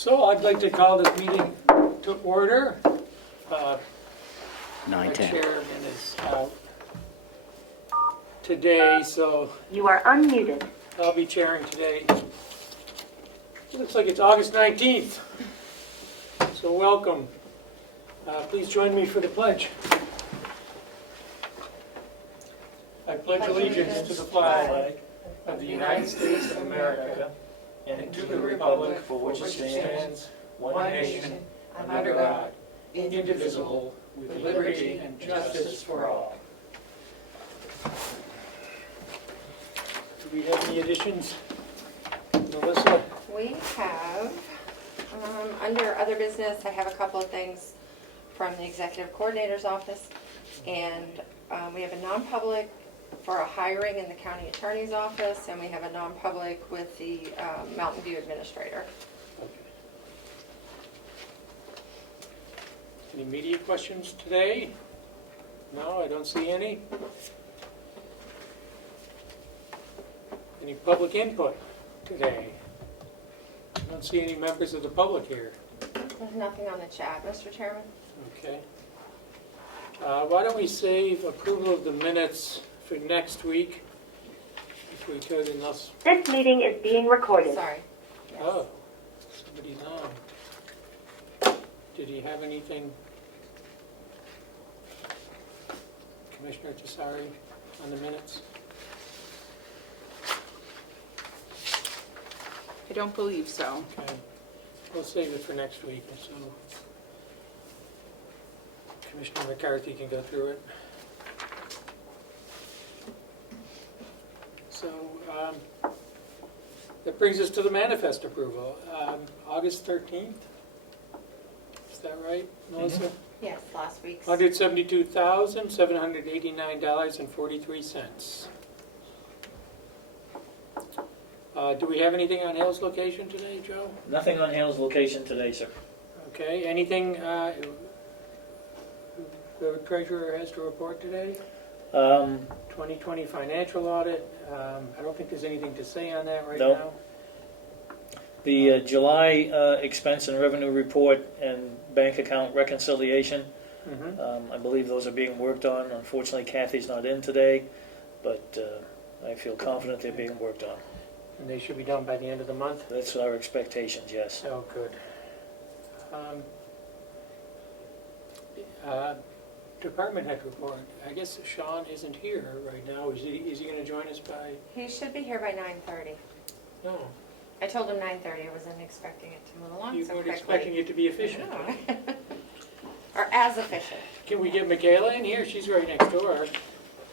So I'd like to call this meeting to order. Our 9:10. chairman is out today, so You are unmuted. I'll be chairing today. It looks like it's August 19th, so welcome. Please join me for the pledge. I pledge allegiance to the flag of the United States of America and to the republic for which it stands, one nation, under God, indivisible, with liberty and justice for all. Do we have any additions? Melissa? We have, under other business, I have a couple of things from the executive coordinator's office. And we have a non-public for a hiring in the county attorney's office, and we have a non-public with the Mountain View administrator. Okay. Any media questions today? No, I don't see any. Any public input today? I don't see any members of the public here. There's nothing on the chat, Mr. Chairman. Okay. Why don't we save approval of the minutes for next week, if we could, unless, This meeting is being recorded. Sorry. Yes. oh, somebody's on. Did he have anything? Commissioner Tesari on the minutes? I don't believe so. Okay, we'll save it for next week, so Commissioner McCarthy can go through it. So, that brings us to the manifest approval. August 13th, is that right, Melissa? Yes, last week's. $172,789.43. Do we have anything on Hale's location today, Joe? Nothing on Hale's location today, sir. Okay, anything the treasurer has to report today? 2020 financial audit, I don't think there's anything to say on that right No. now. The July expense and revenue report and bank account reconciliation, Mhm. I believe those are being worked on. Unfortunately, Kathy's not in today, but I feel confident they're being worked on. And they should be done by the end of the month? That's our expectations, yes. Oh, good. Department head report, I guess Sean isn't here right now. Is he going to join us by, He should be here by 9:30. no, I told him 9:30. I wasn't expecting it to move along you so weren't quickly. expecting it to be efficient. No. Or as efficient. Can we get Michaela in here? She's right next door.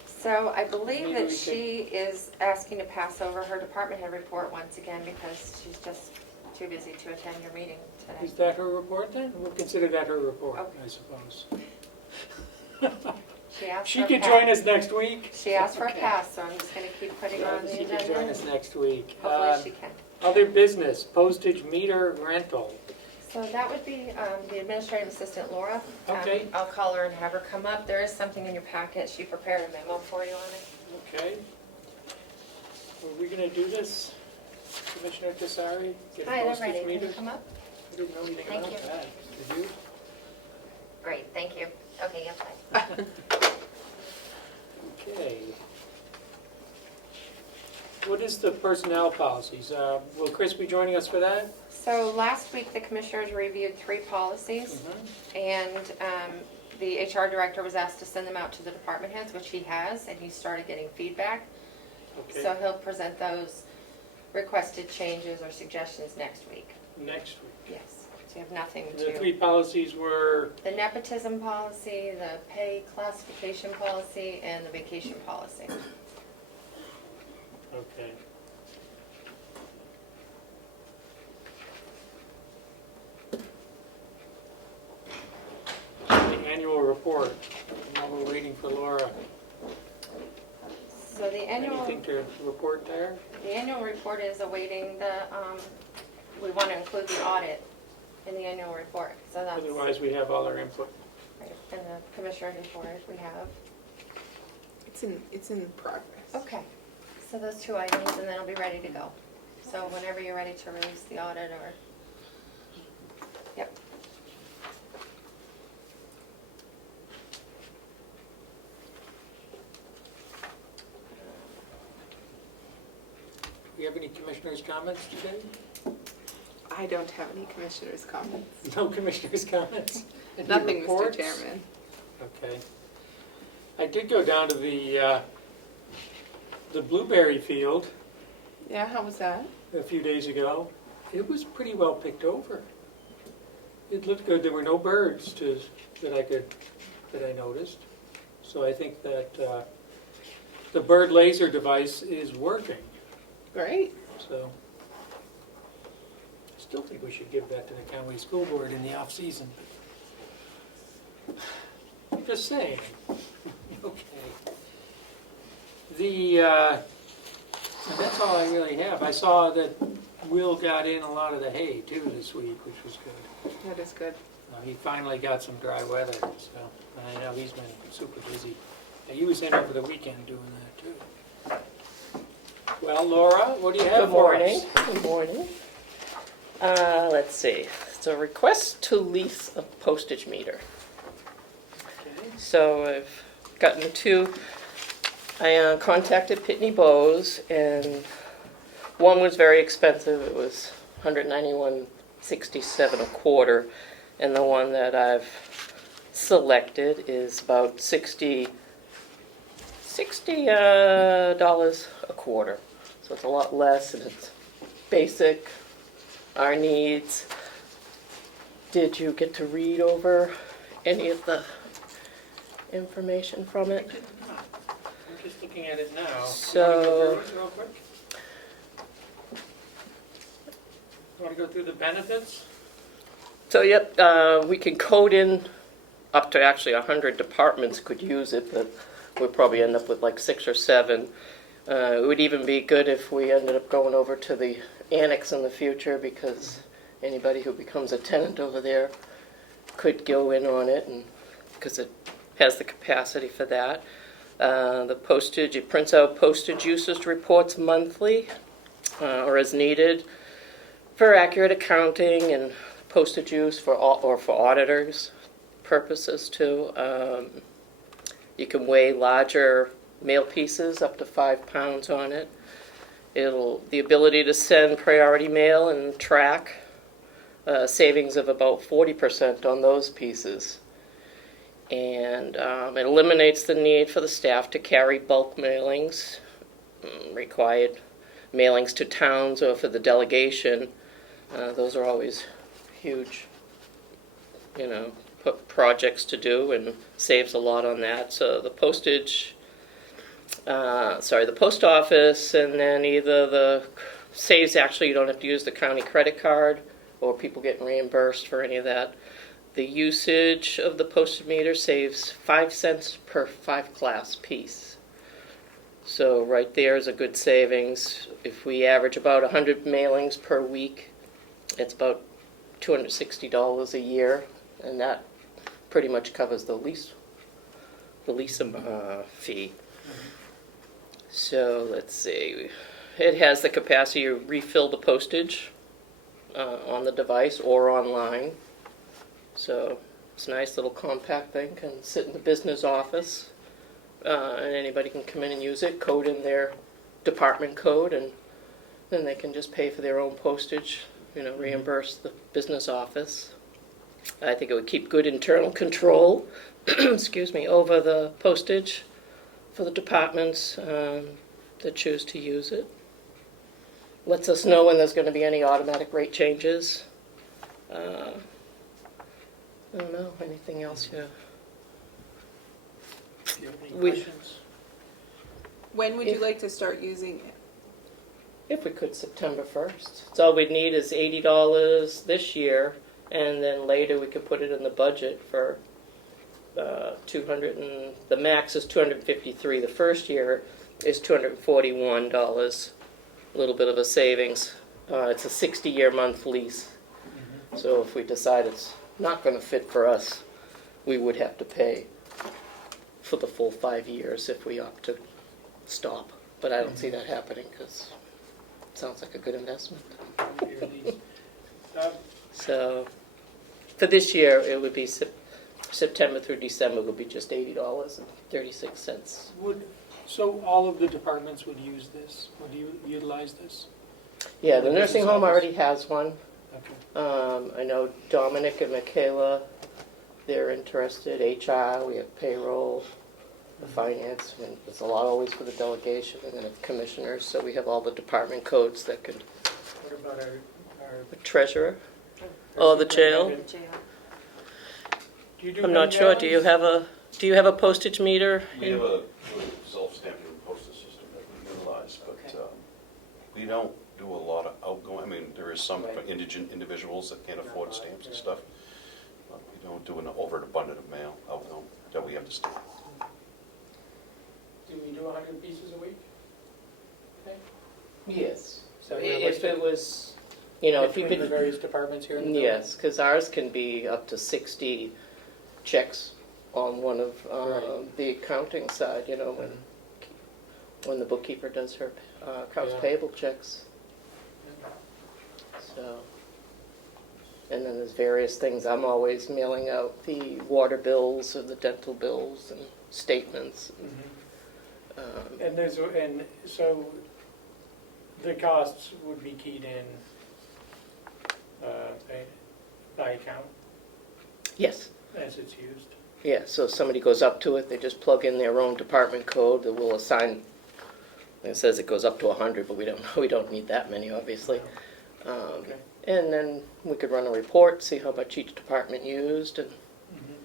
So I believe Maybe that we she is asking to pass over her department head report once again because she's just too busy to attend your meeting today. Is that her report then? We'll consider that her report, Okay. I suppose. She asked She for a could pass. join us next week. She asked for a Okay. pass, so I'm just going to keep putting her on the She agenda. can join us next week. Hopefully she can. Other business, postage meter rental. So that would be the administrative assistant, Laura. Okay. I'll call her and have her come up. There is something in your packet. She prepared a memo for you on it. Okay. Are we going to do this, Commissioner Tesari? Get Hi, they're postage ready. Can you meters? come up? I didn't know anything Thank about you. that. Did you? Great, thank you. Okay, yes, fine. Okay. What is the personnel policies? Will Chris be joining us for that? So last week, the commissioners reviewed 3 policies. And the HR director was asked to send them out to the department heads, which he has, and he started getting feedback. Okay. So he'll present those requested changes or suggestions next week. Next week. Yes, so you have nothing The 3 to... policies were, The nepotism policy, the pay classification policy, and the vacation policy. okay. The annual report. Now we're waiting for Laura. So the annual... Anything to report there? The annual report is awaiting the, we want to include the audit in the annual report, so that's, Otherwise, we have all our input. right, in the commissioner's report we have. It's in progress. Okay, so those 2 items, and then it'll be ready to go. So whenever you're ready to release the audit or we have any commissioners' comments today? I don't have any commissioners' comments. No commissioners' comments? Any Nothing, reports? Mr. Chairman. Okay. I did go down to the blueberry field Yeah, how was that? a few days ago. It was pretty well picked over. It looked good. There were no birds that I noticed. So I think that the bird laser device is working. Great. So I still think we should give that to the county school board in the off season. Just saying. Okay. And that's all I really have. I saw that Will got in a lot of the hay too this week, which was good. That is good. He finally got some dry weather, so I know he's been super busy. He was in over the weekend doing that too. Well, Laura, what do you have Good for morning. us? Good morning. Let's see. It's a request to lease a postage meter. Okay. So I've gotten two. I contacted Pitney Bowes, and one was very expensive. It was $191.67 a quarter, and the one that I've selected is about $60 a quarter. So it's a lot less, and it's basic, our needs. Did you get to read over any of the information from it? I'm just looking at it now. So- You wanna go through it real quick? You want to go through the benefits? So, yep, we can code in up to actually 100 departments could use it, but we'll probably end up with like 6 or 7. It would even be good if we ended up going over to the annex in the future, because anybody who becomes a tenant over there could go in on it, and because it has the capacity for that. The postage, it prints out postage usage reports monthly or as needed for accurate accounting and postage use for auditors purposes too. You can weigh larger mail pieces up to 5 pounds on it. The ability to send priority mail and track savings of about 40% on those pieces. And it eliminates the need for the staff to carry bulk mailings, required mailings to towns or for the delegation. Those are always huge, projects to do, and saves a lot on that. So the the post office, and then either saves, actually you don't have to use the county credit card, or people getting reimbursed for any of that. The usage of the postage meter saves 5 cents per 5-class piece. So right there is a good savings. If we average about 100 mailings per week, it's about $260 a year, and that pretty much covers the lease fee. So let's see. It has the capacity to refill the postage on the device or online. So it's a nice little compact thing, can sit in the business office, and anybody can come in and use it, code in their department code, and then they can just pay for their own postage, reimburse the business office. I think it would keep good internal control, over the postage for the departments that choose to use it. Lets us know when there's going to be any automatic rate changes. I don't know, anything else, Do you have any We- questions? When would you like to start using it? If we could, September 1st. So all we'd need is $80 this year, and then later we could put it in the budget for 200, and the max is $253. The first year is $241, a little bit of a savings. It's a 60-year month lease. So if we decide it's not going to fit for us, we would have to pay for the full 5 years if we opt to stop. But I don't see that happening, because it sounds like a good investment. So for this year, it would be September through December would be just $80.36. So all of the departments would use this, would you utilize this? Yeah, the The nursing business home office. already has one. Okay. I know Dominic and Michaela, they're interested. HR, we have payroll, the finance, and it's a lot always for the delegation, and then it's commissioners, so we have all the department codes that can, What about our the treasurer. Oh, the jail? superintendent? Do you do I'm not sure, do you have a postage meter? We have a self-stamping postal system that we utilize, but we don't do a lot of outgoing. I mean, there is some for indigent individuals that can't afford stamps and stuff. But we don't do an overabundant of mail outgoing that we have to stamp. Do we do 100 pieces a week? Okay. Yes. Is that If realistic? it was, you know, if you Between the could, various departments here in the building? yes, because ours can be up to 60 checks on one of the accounting side, you know, when the bookkeeper does her accounts Yeah. payable checks. So, and then there's various things. I'm always mailing out the water bills or the dental bills and statements. Mhm. And so the costs would be keyed in by account Yes. as it's used? Yeah, so if somebody goes up to it, they just plug in their own department code that will assign. It says it goes up to 100, but we don't need that many, obviously. Okay. And then we could run a report, see how much each department used, and Mhm.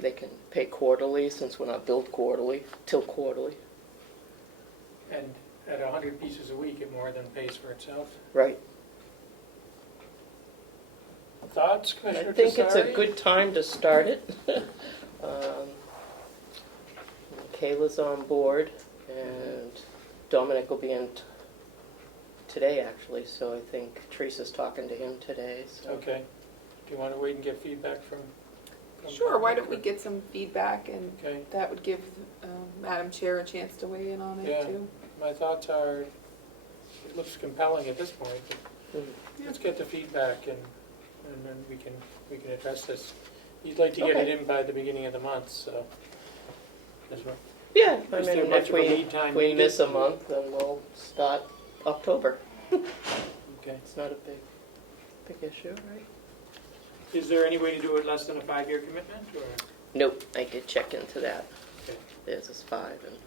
they can pay quarterly since we're not billed quarterly, till quarterly. And at 100 pieces a week, it more than pays for itself? Right. Thoughts, I Commissioner think it's a Tessari? good time to start it. Kayla's on board, and Dominic will be in today, actually, so I think Teresa's talking to him today. So. Okay. Do you want to wait and get feedback from? Sure, why don't we get some feedback, and Okay. that would give Madam Chair a chance to weigh in on Yeah. it too. My thoughts are, it looks compelling at this point, but Mhm. let's get the feedback and then we can address this. You'd like to get it Okay. in by the beginning of the month, so. Is what- Yeah, I Is there mean, much if of a we, lead time if we needed? miss a month, then we'll start October. Okay. It's not a big issue, right? Is there any way to do it less than a 5-year commitment, or? Nope, I did check into that. Okay. Theirs is 5, and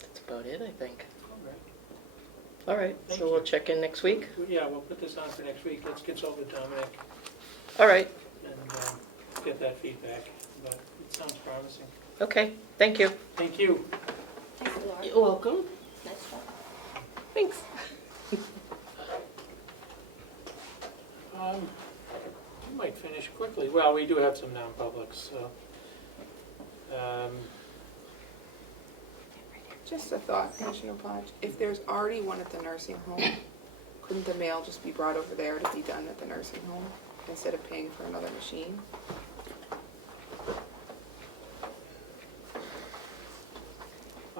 that's about it, I think. All right. All right, Thank so we'll you. check in next week. Yeah, we'll put this on for next week. Let's consult with Dominic All right, and get that feedback, but it sounds promising. okay, thank you. Thank you. Thanks, Laura. You're welcome. Nice job. Thanks. We might finish quickly. Well, we do have some non-publics, so. Just a thought, Commissioner Podge, if there's already one at the nursing home, couldn't the mail just be brought over there to be done at the nursing home instead of paying for another machine?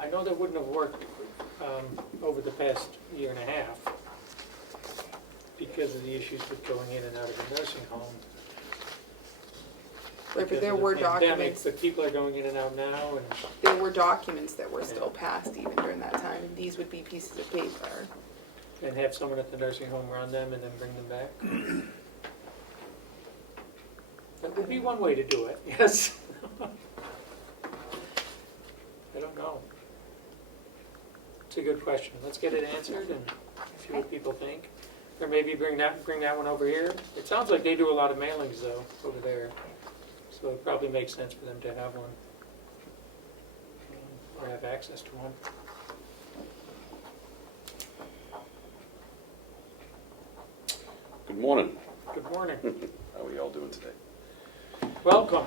I know that wouldn't have worked over the past year and a half because of the issues with going in and out of the nursing home. Right, because but there of the were pandemic, documents, but people are going in and out now, and there were documents that were still passed even during that time, and these would be pieces of paper. have someone at the nursing home run them and then bring them back. That would be one way to do it, yes. I don't know. It's a good question. Let's get it answered and see what people think. Or maybe bring that one over here. It sounds like they do a lot of mailings though, over there. So it probably makes sense for them to have one. Or have access to one. Good morning. Good morning. How are we all doing today? Welcome.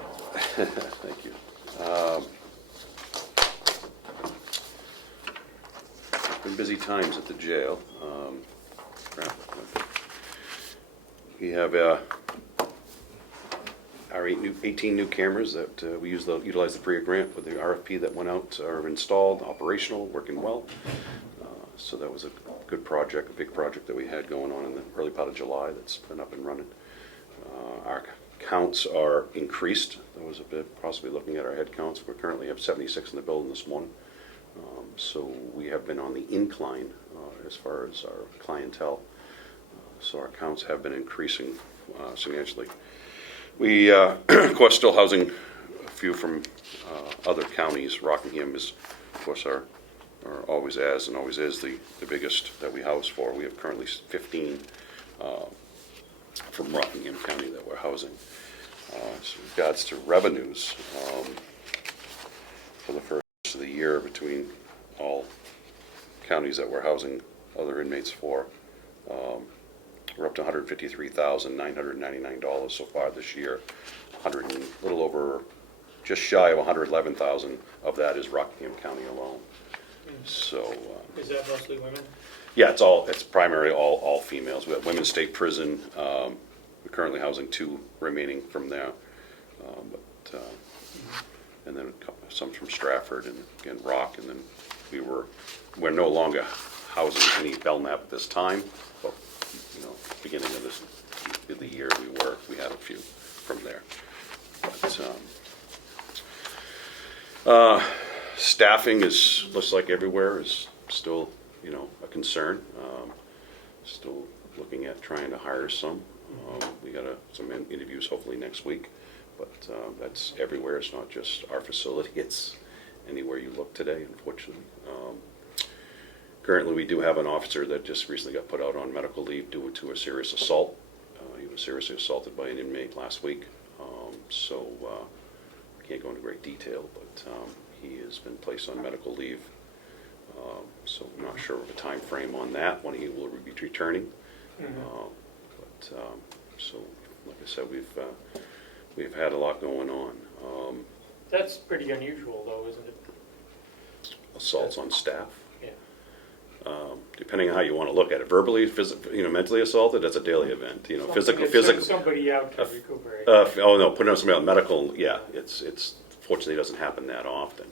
Thank you. Been busy times at the jail. We have our 18 new cameras that we utilize the PREA grant with the RFP that went out are installed, operational, working well. So that was a good project, a big project that we had going on in the early part of July that's been up and running. Our counts are increased. There was a bit, possibly looking at our head counts. We currently have 76 in the building this morning. So we have been on the incline as far as our clientele. So our counts have been increasing substantially. We, of course, still housing a few from other counties. Rockingham is, of course, our always has and always is the biggest that we house for. We have currently 15 from Rockingham County that we're housing. So with regards to revenues, for the first of the year between all counties that we're housing other inmates for, we're up to $153,999 so far this year. Little over, just shy of 111,000 of that is Rockingham County alone. So. Is that mostly women? Yeah, it's primarily all females. We have Women's State Prison. We're currently housing 2 remaining from there. And then some from Stratford and again Rock. And then we're no longer housing any Belknap at this time. But beginning of the year we had a few from there. But staffing looks like everywhere is still a concern. Still looking at trying to hire some. We got some interviews hopefully next week, but that's everywhere. It's not just our facility. It's anywhere you look today, unfortunately. Currently, we do have an officer that just recently got put out on medical leave due to a serious assault. He was seriously assaulted by an inmate last week. So I can't go into great detail, but he has been placed on medical leave. So I'm not sure of a time frame on that when he will be returning. So like I said, we've had a lot going on. That's pretty unusual, though, isn't it? Assaults on staff. Yeah. Depending on how you want to look at it, verbally, mentally assaulted, that's a daily event. Physical. Somebody out to recuperate. Oh no, putting on somebody on medical. Yeah, it's fortunately doesn't happen that often.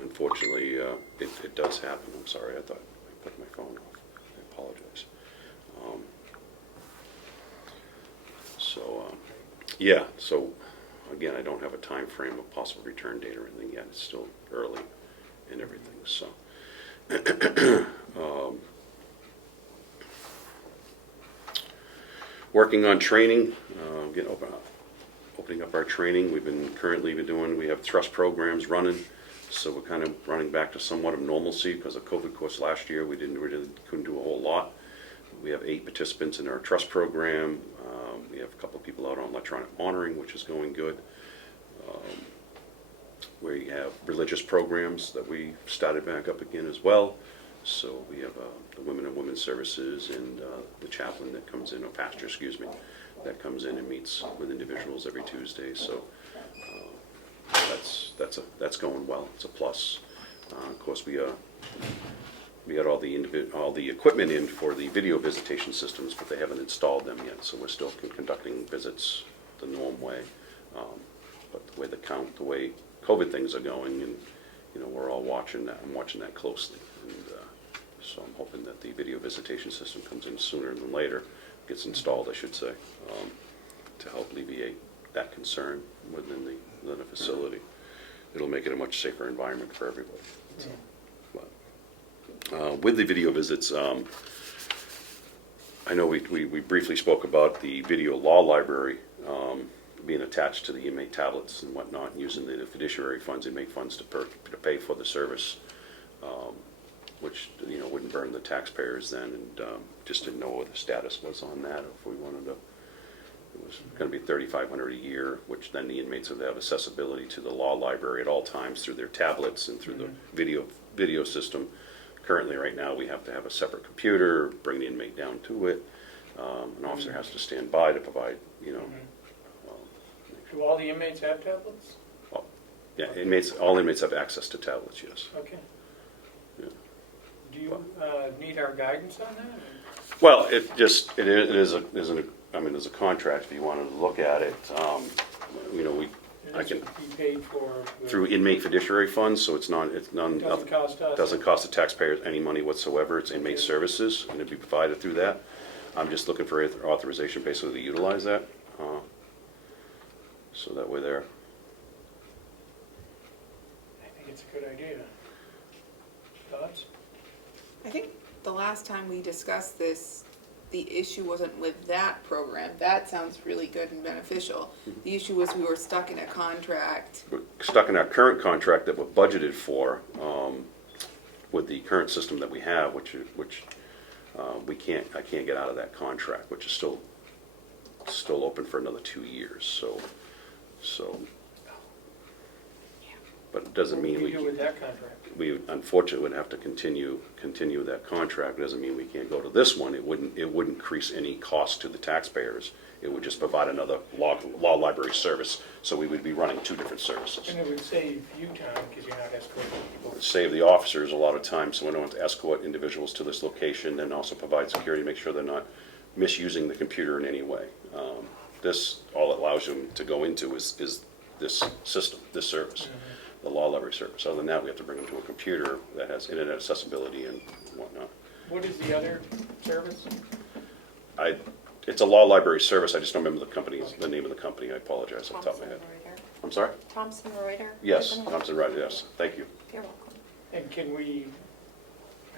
Unfortunately, it does happen. I'm sorry, I thought I put my phone off. I apologize. So again, I don't have a time frame of possible return date or anything yet. It's still early and everything. So working on training, opening up our training. We have thrust programs running. So we're kind of running back to somewhat of normalcy because of COVID. Of course, last year we couldn't do a whole lot. We have 8 participants in our trust program. We have a couple of people out on electronic monitoring, which is going good. We have religious programs that we started back up again as well. So we have the Women and Women's Services and the chaplain that comes in, or pastor, that comes in and meets with individuals every Tuesday. So that's going well. It's a plus. Of course, we got all the equipment in for the video visitation systems, but they haven't installed them yet. So we're still conducting visits the norm way. But the way COVID things are going, and we're all watching that. I'm watching that closely, and so I'm hoping that the video visitation system comes in sooner than later, gets installed, I should say, to help alleviate that concern within the facility. It'll make it a much safer environment for everybody. So, with the video visits, I know we briefly spoke about the video law library being attached to the inmate tablets and whatnot, using the fiduciary funds, inmate funds to pay for the service, which wouldn't burn the taxpayers then, and just didn't know what the status was on that. If we wanted to, it was going to be $3,500 a year, which then the inmates would have accessibility to the law library at all times through their tablets and through the video system. Currently, right now, we have to have a separate computer, bring the inmate down to it. An officer has to stand by to provide, Do all the inmates have tablets? Yeah, all inmates have access to tablets, yes. Okay. Yeah. Do you need our guidance on that? Well, there's a contract if you wanted to look at it. I can Be paid for through inmate fiduciary funds, so doesn't cost us. doesn't cost the taxpayers any money whatsoever. It's inmate services, and it'd be provided through that. I'm just looking for authorization basically to utilize that. So that way there. I think it's a good idea. Thoughts? I think the last time we discussed this, the issue wasn't with that program. That sounds really good and beneficial. The issue was we were stuck in a contract. We're stuck in our current contract that we're budgeted for with the current system that we have, which I can't get out of that contract, which is still open for another 2 years. So, but it doesn't mean What do you do with that contract? we unfortunately would have to continue that contract. It doesn't mean we can't go to this one. It wouldn't increase any cost to the taxpayers. It would just provide another law library service. So we would be running 2 different services. And it would save you time because you're not escorting people. Save the officers a lot of time, so we don't have to escort individuals to this location, and also provide security, make sure they're not misusing the computer in any way. This, all it allows them to go into is this system, this service, the law library service. Other than that, we have to bring them to a computer that has internet accessibility and whatnot. What is the other service? It's a law library service, I just don't remember the name of the company, I apologize off the top of my head. Reuter. I'm sorry? Thomson Reuter? Yes, isn't it? Thompson Reuter, yes, thank you. You're welcome. And can we,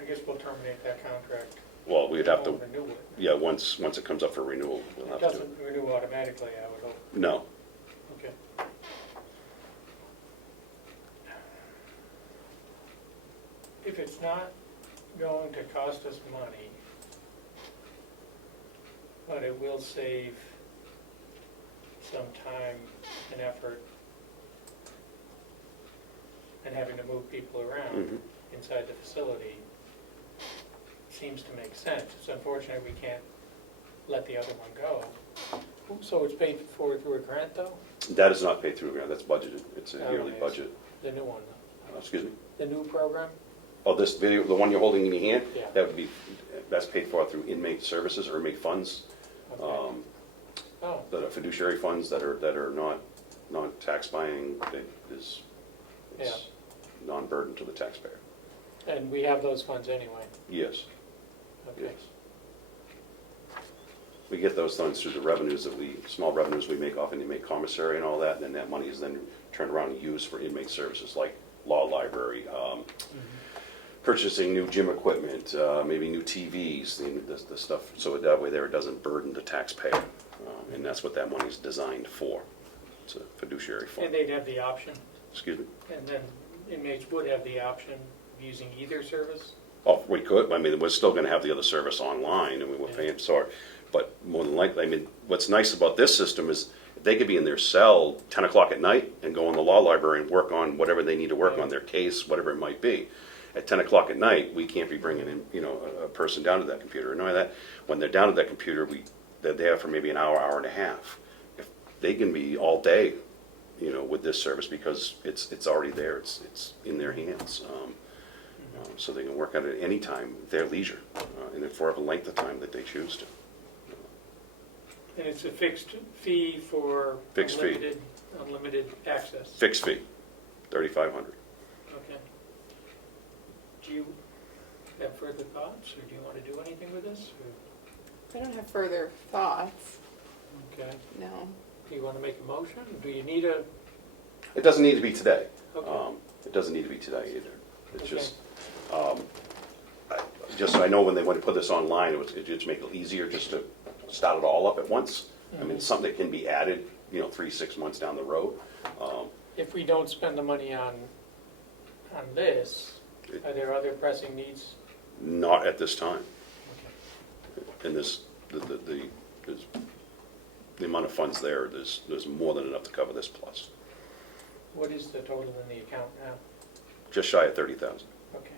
I guess we'll terminate that contract. Well, we'd have to, Won't renew it. yeah, once it comes up for renewal, we'll It have to. doesn't renew automatically, I would hope. No, Okay. If it's not going to cost us money, but it will save some time and effort and having to move people around inside the facility, seems to make sense. It's unfortunate we can't let the other one go. So it's paid for through a grant, though? that is not paid through a grant, that's budgeted, it's a yearly Okay. budget. The new one, Excuse me? the new program? Oh, this video, the one you're holding in your hand? Yeah. That's paid for through inmate services or inmate funds, Okay. Oh, that are fiduciary funds that are not tax buying, it's non-burden to the taxpayer. and we have those funds anyway. Yes, Okay. yes. We get those funds through the revenues small revenues we make off inmate commissary and all that, and then that money is then turned around and used for inmate services like law library, purchasing new gym equipment, maybe new TVs, the stuff, so that way there it doesn't burden the taxpayer. And that's what that money's designed for. It's a fiduciary And fund. they'd have the option, Excuse me? and then inmates would have the option of using either service? Oh, we could, I mean, we're still gonna have the other service online, and we were paying, sorry. But more than likely, I mean, what's nice about this system is they could be in their cell 10 o'clock at night and go in the law library and work on whatever they need to work on, their case, whatever it might be. At 10 o'clock at night, we can't be bringing in, a person down to that computer. And knowing that, when they're down to that computer, they're there for maybe an hour, hour and a half. If they can be all day, with this service because it's already there, it's in their hands. So they can work on it at any time, their leisure, and for a length of time that they choose to. And it's a fixed fee for Fixed fee. unlimited access? Fixed fee, $3,500. Okay. Do you have further thoughts, or do you want to do anything with this? I don't have further thoughts, Okay. no. Do you want to make a motion? Do you need a, It doesn't need to be today. Okay. It doesn't need to be today either. It's Okay. just so I know when they want to put this online, it just make it easier just to start it all up at once. I mean, it's something that can be added, 3-6 months down the road. if we don't spend the money on this, are there other pressing needs? Not at this time. Okay. And the amount of funds there's more than enough to cover this plus. What is the total in the account now? Just shy of 30,000. Okay.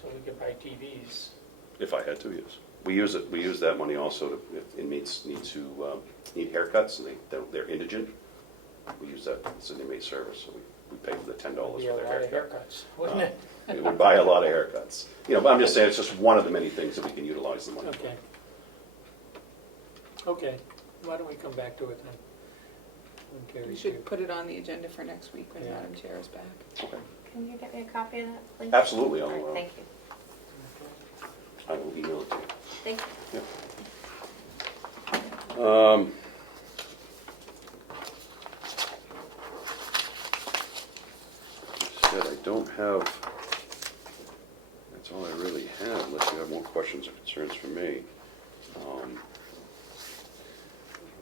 So we could buy TVs. If I had to, yes. We use that money also if inmates need haircuts and they're indigent. We use that as an inmate service, so we pay for the $10 for Be a their lot of haircut. haircuts, wouldn't it? It would buy a lot of haircuts. But I'm just saying, it's just one of the many things that we can utilize the money for. Okay. Okay, why don't we come back to it then? When We Terry's here. should put it on the agenda for next week when Yeah. Madam Chair is back. Okay. Can you get me a copy of that, please? Absolutely, All right, thank you. I will email it to you. Thank you. Said I don't have, that's all I really have, unless you have more questions or concerns for me.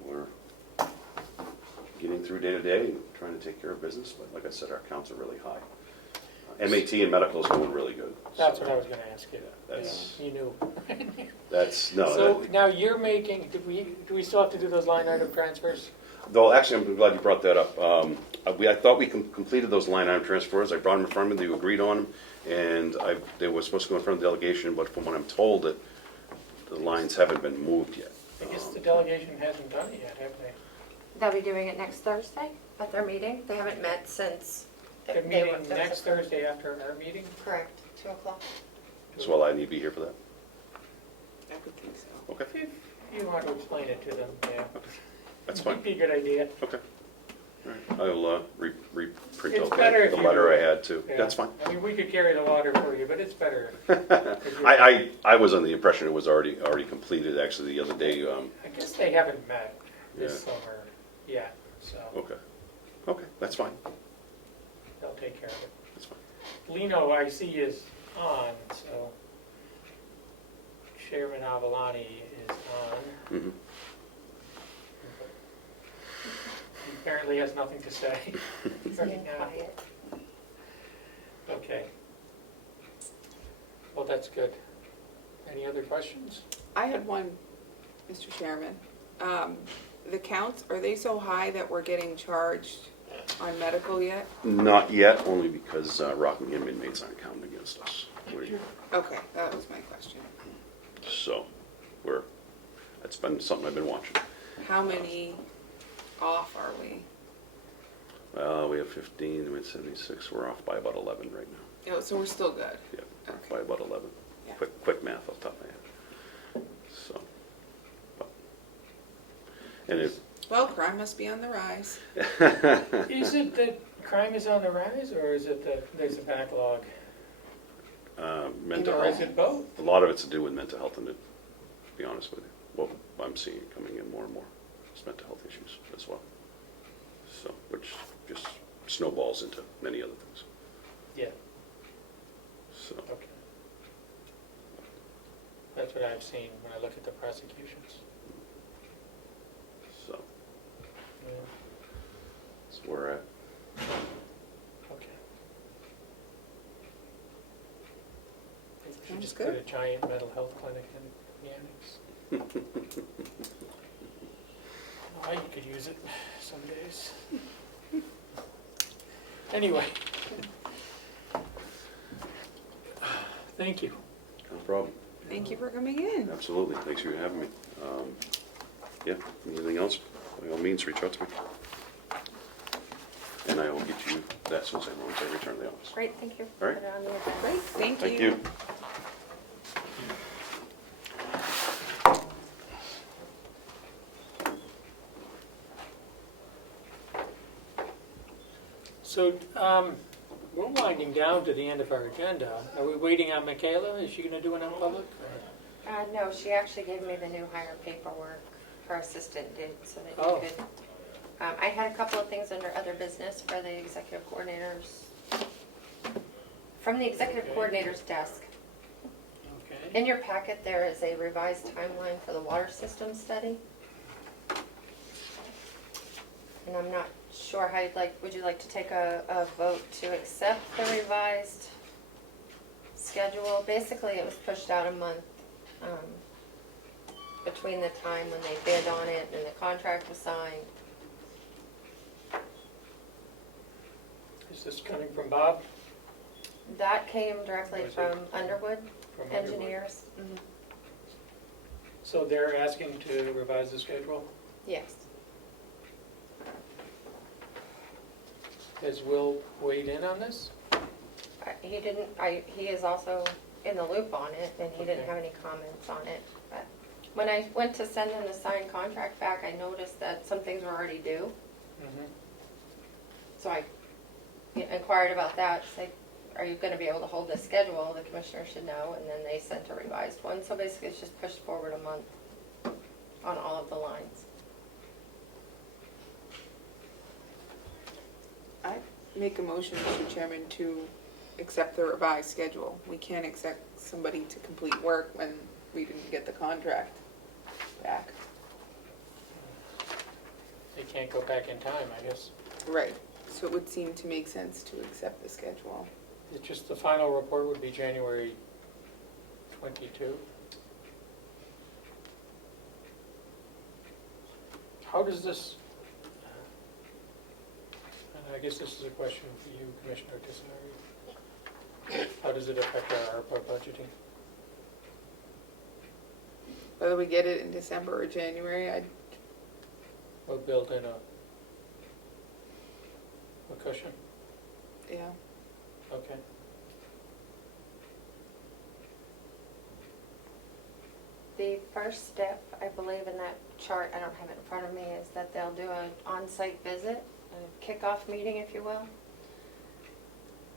We're getting through day to day and trying to take care of business, but like I said, our counts are really high. MAT and medical is going really good. That's so what I was gonna ask you. That's- You knew. No, So now you're making, do we still have to do those line item transfers? though, actually, I'm glad you brought that up. I thought we completed those line item transfers. I brought them in front of me, you agreed on them, and they were supposed to go in front of the delegation, but from what I'm told, that the lines haven't been moved yet. I guess the delegation hasn't done it yet, have they? They'll be doing it next Thursday at their meeting. They haven't met since. They're they were- meeting there was next a- Thursday after our meeting? Correct, 2 o'clock. So will I need to be here for that? I would think so. Okay, If you want to explain it to them, yeah. that's fine. Would be a good idea. Okay. All right. I'll reprint It's out better if the you letter do I it. had too. Yeah. That's fine. I mean, we could carry the water for you, but it's better. I was under the impression it was already completed, actually, the other day. I guess they haven't met this Yeah. summer yet, so Okay, that's fine. they'll take care of it. That's fine. Lino, I see, is on, so Chairman Avalani is on. Mhm. He apparently has nothing to say He's right being now. quiet. Okay. Well, that's good. Any other questions? I had one, Mr. Chairman. The counts, are they so high that we're getting charged on medical yet? Not yet, only because Rockingham inmates aren't counting against us. Okay, that was my question. So, that's been something I've been watching. How many off are we? We have 15, we had 76, we're off by about 11 right now. Oh, so we're still good. Yeah, off Okay. by about 11. Yeah. Quick math off the top of my head. So, and it, Well, crime must be on the rise. Is it that crime is on the rise, or is it that there's a backlog? mental Or is health. it both? A lot of it's to do with mental health, and to be honest with you, what I'm seeing coming in more and more is mental health issues as well. So, which just snowballs into many other things. Yeah, So, okay. That's what I've seen when I look at the prosecutions. so Yeah, that's where we're at. okay. I think we should Sounds just put good. a giant mental health clinic in the annex. I could use it some days. Anyway. Thank you. No problem. Thank you for coming in. Absolutely. Thanks for having me. Yeah, anything else? By all means, reach out to me. And I will get you that once I return to the office. Great, thank you. All right. Put it on the agenda. Great, thank you. Thank you. So, we're winding down to the end of our agenda. Are we waiting on Michaela? Is she gonna do an non-public? No, she actually gave me the new hire paperwork. Her assistant did, so that Oh. you could. I had a couple of things under other business for the executive coordinators. From the executive Okay. coordinator's desk. Okay. In your packet, there is a revised timeline for the water system study. And I'm not sure how you'd like, would you like to take a vote to accept the revised schedule? Basically, it was pushed out a month between the time when they bid on it and the contract was signed. Is this coming from Bob? That came directly Was it from Underwood From Underwood? Engineers. Mhm. So they're asking to revise the schedule? Yes. Has Will weighed in on this? He didn't, he is also in the loop on it, and he didn't Okay. have any comments on it. But when I went to send him the signed contract back, I noticed that some things were already due. Mm-hmm. So I inquired about that, said, are you gonna be able to hold this schedule? The commissioner should know, and then they sent a revised one. So basically, it's just pushed forward a month on all of the lines. I make a motion, Mr. Chairman, to accept the revised schedule. We can't expect somebody to complete work when we didn't get the contract back. They can't go back in time, I guess. Right. So it would seem to make sense to accept the schedule. It's just the final report would be January 22. How does this, and I guess this is a question for you, Commissioner Tissanari. How does it affect our ARPA budgeting? Whether we get it in December or January, We'll build in a cushion? yeah. Okay. The first step, I believe in that chart, I don't have it in front of me, is that they'll do an on-site visit, a kickoff meeting, if you will.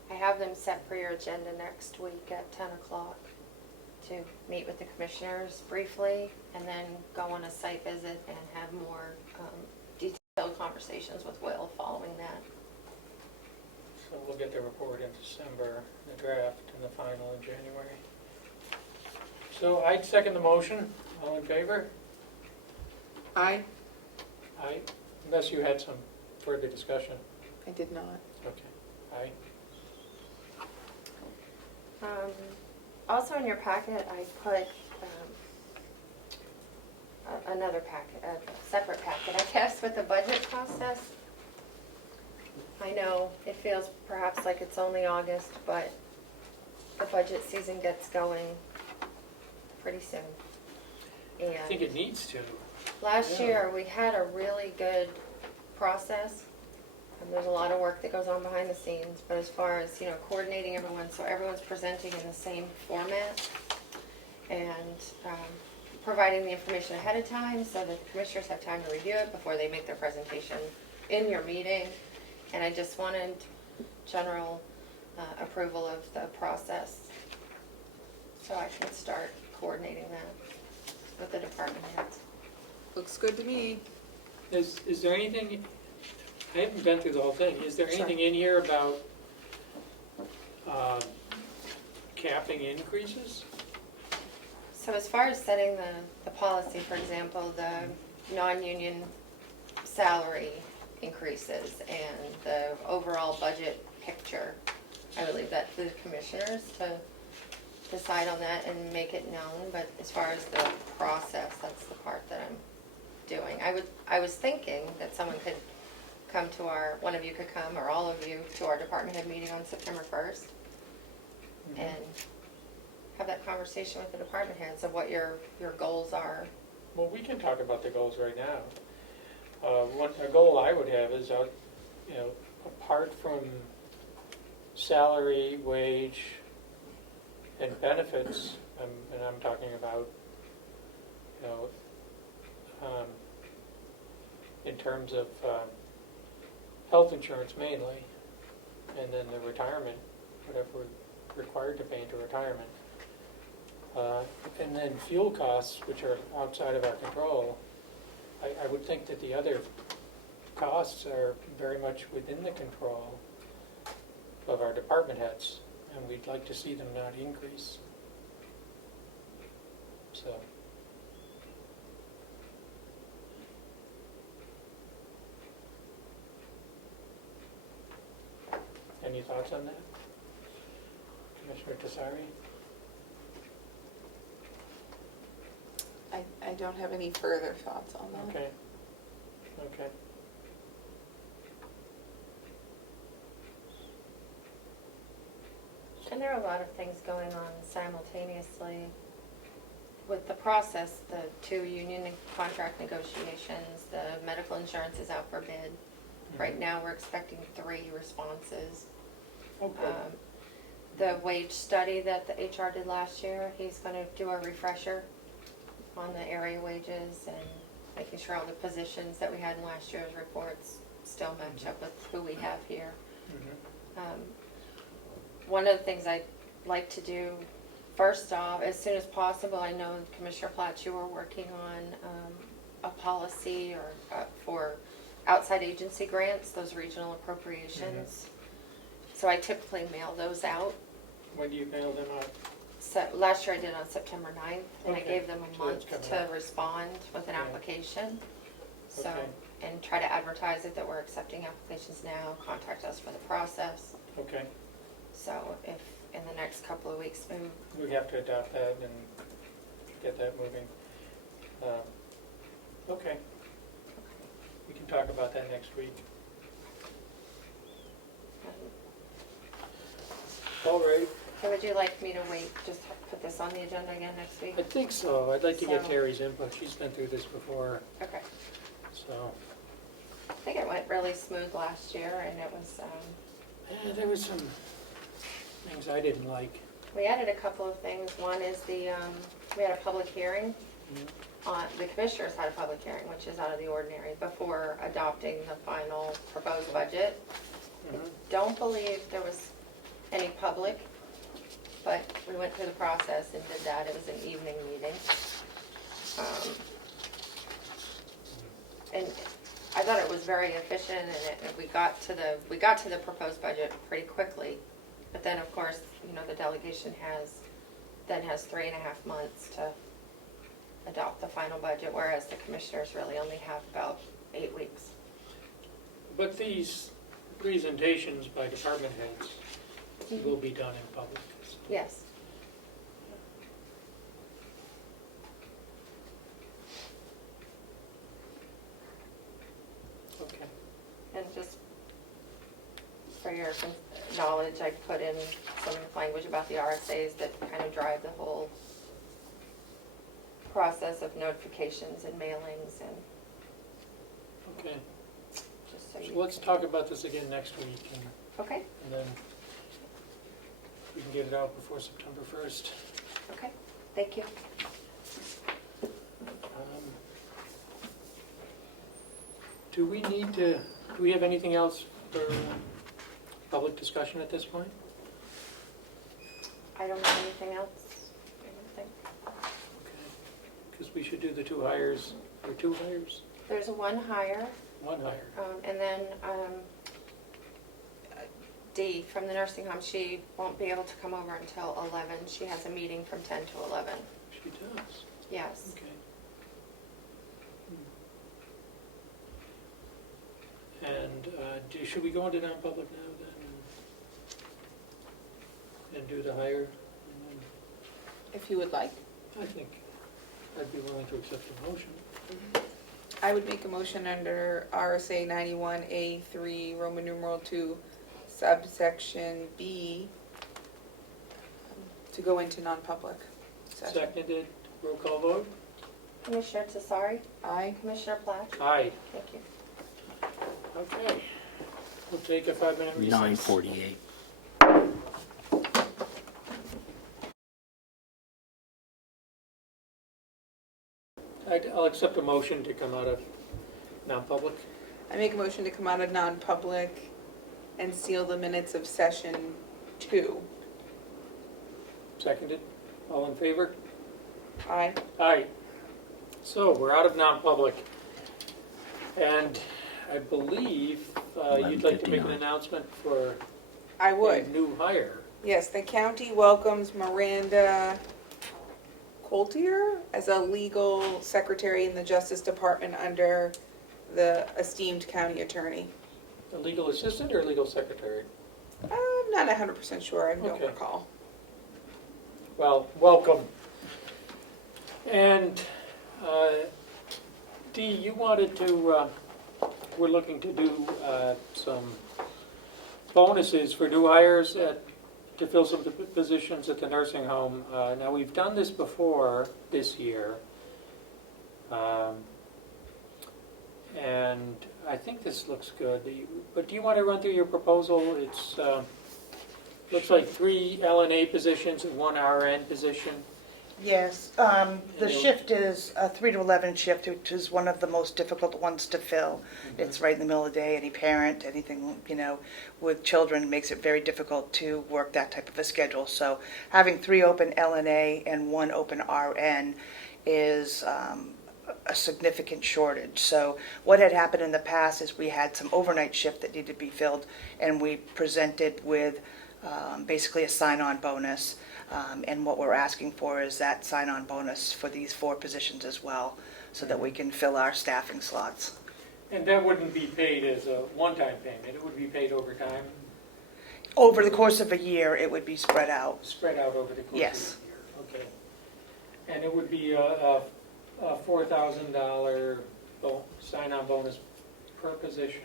I have them set for your agenda next week at 10 o'clock to meet with the commissioners briefly, and then go on a site visit and have more detailed conversations with Will following that. So we'll get the report in December, the draft, and the final in January. So I'd second the motion. All in favor? I Aye. Unless you had some further discussion. did not. Okay. Aye. Also in your packet, I put another packet, a separate packet, I guess, with the budget process. I know it feels perhaps like it's only August, but the budget season gets going pretty soon. I think And it needs to. last Yeah. year, we had a really good process. And there's a lot of work that goes on behind the scenes, but as far as, coordinating everyone, so everyone's presenting in the same format and providing the information ahead of time so that the commissioners have time to review it before they make their presentation in your meeting. And I just wanted general approval of the process so I can start coordinating that with the department heads. Looks good to me. Is there anything, I haven't been through the whole thing, is there Sure. anything in here about capping increases? So as far as setting the policy, for example, the non-union salary increases and the overall budget picture, I would leave that to the commissioners to decide on that and make it known, but as far as the process, that's the part that I'm doing. I was thinking that someone could come to one of you could come, or all of you, to our department head meeting on September 1st and have that conversation with the department heads of what your goals are. Well, we can talk about the goals right now. A goal I would have is, apart from salary, wage, and benefits, and I'm talking about, in terms of health insurance mainly, and then the retirement, whatever we're required to pay into retirement. And then fuel costs, which are outside of our control. I would think that the other costs are very much within the control of our department heads, and we'd like to see them not increase. So. Any thoughts on that? Commissioner Tesari? I don't have any further thoughts on that. Okay. Okay. And there are a lot of things going on simultaneously with the process, the 2 union contract negotiations, the medical insurance is out for bid. Right now, we're expecting 3 responses. Okay. The wage study that the HR did last year, he's going to do a refresher on the area wages and making sure all the positions that we had in last year's reports still match up with who we have here. Mhm. one of the things I'd like to do, first off, as soon as possible, I know Commissioner Platt, you were working on a policy or for outside agency grants, those regional appropriations. So I typically mail those out. When do you mail them out? So last year I did on September 9th, and I Okay. gave them a So it's month coming to up. respond with an Okay. application. So, Okay. and try to advertise it that we're accepting applications now, contact us for the process. Okay, So if in the next couple of weeks, maybe, we have to adopt that and get that moving. Okay. We can talk about that next week. All right, so would you like me to wait, just put this on the agenda again next week? I think so. I'd like to get So- Terry's input. She's been through this before, Okay. so. I think it went really smooth last year, and it was, There was some things I didn't like. we added a couple of things. One is we had a public hearing. The commissioners had a public hearing, which is out of the ordinary, before adopting the final proposed budget. I don't believe there was any public, but we went through the process and did that. It was an evening meeting. And I thought it was very efficient, and we got to the proposed budget pretty quickly. But then, of course, the delegation has 3.5 months to adopt the final budget, whereas the commissioners really only have about 8 weeks. But these presentations by department heads will be done in public. So. Yes. Okay. And just for your knowledge, I put in some language about the RSAs that kind of drive the whole process of notifications and mailings, and Okay. just so So you. let's talk about this again next week, Okay, and then we can get it out before September 1st. okay, thank you. Do we have anything else for public discussion at this point? I don't have anything else, I don't think. Okay. Because we should do the 2 hires, or 2 hires, There's one hire, 1 hire. and then Dee from the nursing home, she won't be able to come over until 11. She has a meeting from 10 to 11. She does, Yes. okay. And should we go into non-public now then? And do the hire? And If you would like. then I think I'd be willing to accept the motion. I would make a motion under RSA 91A3, Roman numeral 2, subsection B, to go into non-public session. Seconded, roll call vote? Commissioner Tesari, Aye. Commissioner Platt, Aye. thank you. Okay. We'll take a 5-minute recess. 9:48. I'll accept a motion to come out of non-public. I make a motion to come out of non-public and seal the minutes of session 2. Seconded. All in favor? Aye. Aye. So we're out of non-public. And I believe you'd like to make an 11:59. announcement for I a would. new hire. Yes, the county welcomes Miranda Coultier as a legal secretary in the Justice Department under the esteemed county attorney. A legal assistant or legal secretary? I'm not 100% sure, I don't Okay. recall. Well, welcome. And Dee, you wanted to, we're looking to do some bonuses for new hires to fill some positions at the nursing home. Now, we've done this before this year. And I think this looks good. But do you want to run through your proposal? It's, looks like 3 LNA positions and 1 RN position. Yes, the shift is a 3 to 11 shift, which is one of the most difficult ones to fill. It's right in the middle of the day. Any parent, anything, with children makes it very difficult to work that type of a schedule. So having 3 open LNA and 1 open RN is a significant shortage. So what had happened in the past is we had some overnight shift that needed to be filled, and we presented with basically a sign-on bonus. And what we're asking for is that sign-on bonus for these 4 positions as well, so that we can fill our staffing slots. And that wouldn't be paid as a one-time payment, it would be paid over time, Over the course of a year, it would be spread out. spread out over the course Yes. of the year. Okay. And it would be a $4,000 sign-on bonus per position,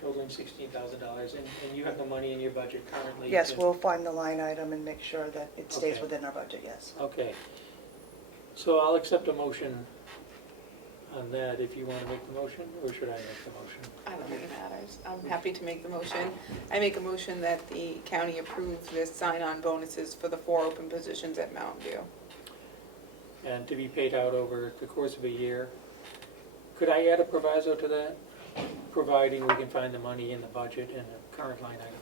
totaling $16,000, and you have the money in your budget currently? Yes, we'll find the line item and make sure that it stays Okay. within our budget, yes. Okay. So I'll accept a motion on that if you want to make the motion, or should I make the motion? I don't think it matters. I'm happy to make the motion. I make a motion that the county approves the sign-on bonuses for the 4 open positions at Mountain View. And to be paid out over the course of a year. Could I add a proviso to that? Providing we can find the money in the budget in the current line item.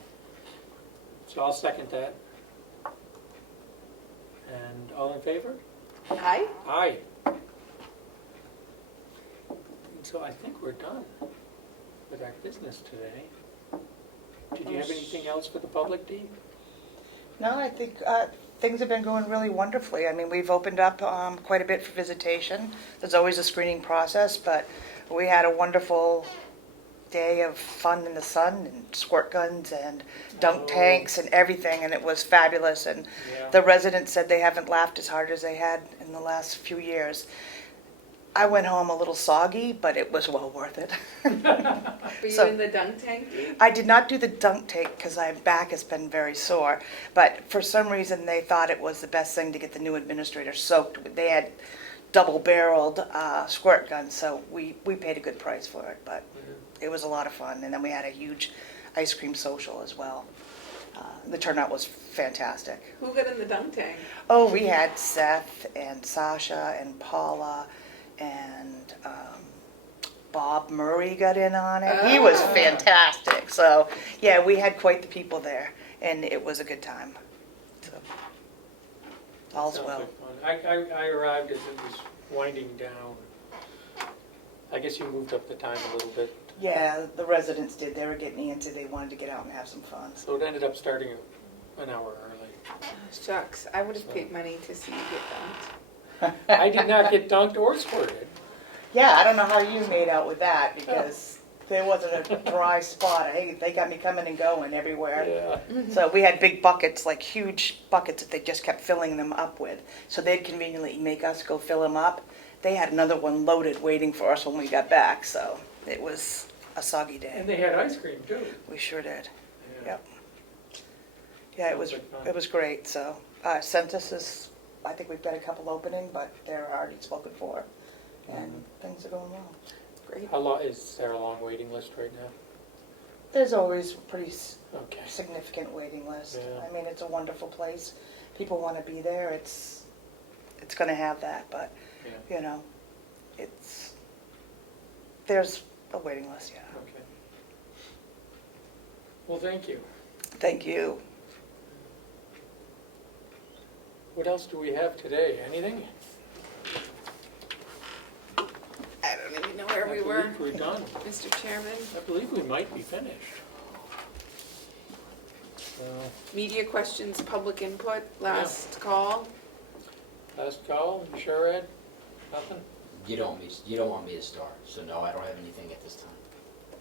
So I'll second that. And all in favor? Aye? Aye. So I think we're done with our business today. Did you have anything else for the public, Dee? No, I think things have been going really wonderfully. I mean, we've opened up quite a bit for visitation. There's always a screening process, but we had a wonderful day of fun in the sun and squirt guns and dunk tanks and everything, and it was fabulous. And Yeah. the residents said they haven't laughed as hard as they had in the last few years. I went home a little soggy, but it was well worth it. Were you So- in the dunk tank? I did not do the dunk tank because my back has been very sore, but for some reason they thought it was the best thing to get the new administrator soaked. They had double-barreled squirt guns, so we paid a good price for it, but it was a lot of fun. And then we had a huge ice cream social as well. The turnout was fantastic. Who got in the dunk tank? Oh, we had Seth and Sasha and Paula and Bob Murray got in on it. He was fantastic. So, yeah, we had quite the people there, and it was a good time. So, all's Sounds well. like fun. I arrived as it was winding down. I guess you moved up the time a little bit. Yeah, the residents did. They were getting antsy. They wanted to get out and have some fun. So it ended up starting an hour early. Shucks, I would have paid money to see you get dunked. I did not get dunked or squirted. Yeah, I don't know how you made out with that because there wasn't a dry spot. Hey, they got me coming and going everywhere. Yeah. So we had big buckets, like huge buckets that they just kept filling them up with. So they'd conveniently make us go fill them up. They had another one loaded waiting for us when we got back. So it was a soggy day. And they had ice cream too. We sure did. Yeah. Yep. Yeah, Sounds like fun. it was great. So census is, I think we've got a couple opening, but they're already spoken for, and things are going well. Great. How long, is there a long waiting list right now? There's always a pretty Okay. significant waiting list. Yeah. I mean, it's a wonderful place. People want to be there. It's going to have that, but Yeah. there's a waiting list. Yeah. Okay. Well, thank you. Thank you. What else do we have today? Anything? I don't even know where we I were, believe we're done. Mr. Chairman. I believe we might be finished. So, Media questions, public input, last call. last call, you sure, Ed? Nothing? You don't want me to start, so no, I don't have anything at this time.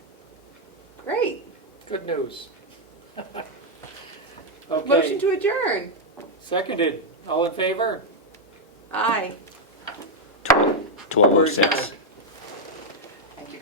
Great. Good news. Motion Okay, to adjourn. seconded. All in favor? Aye. We're 12:06. adjourned.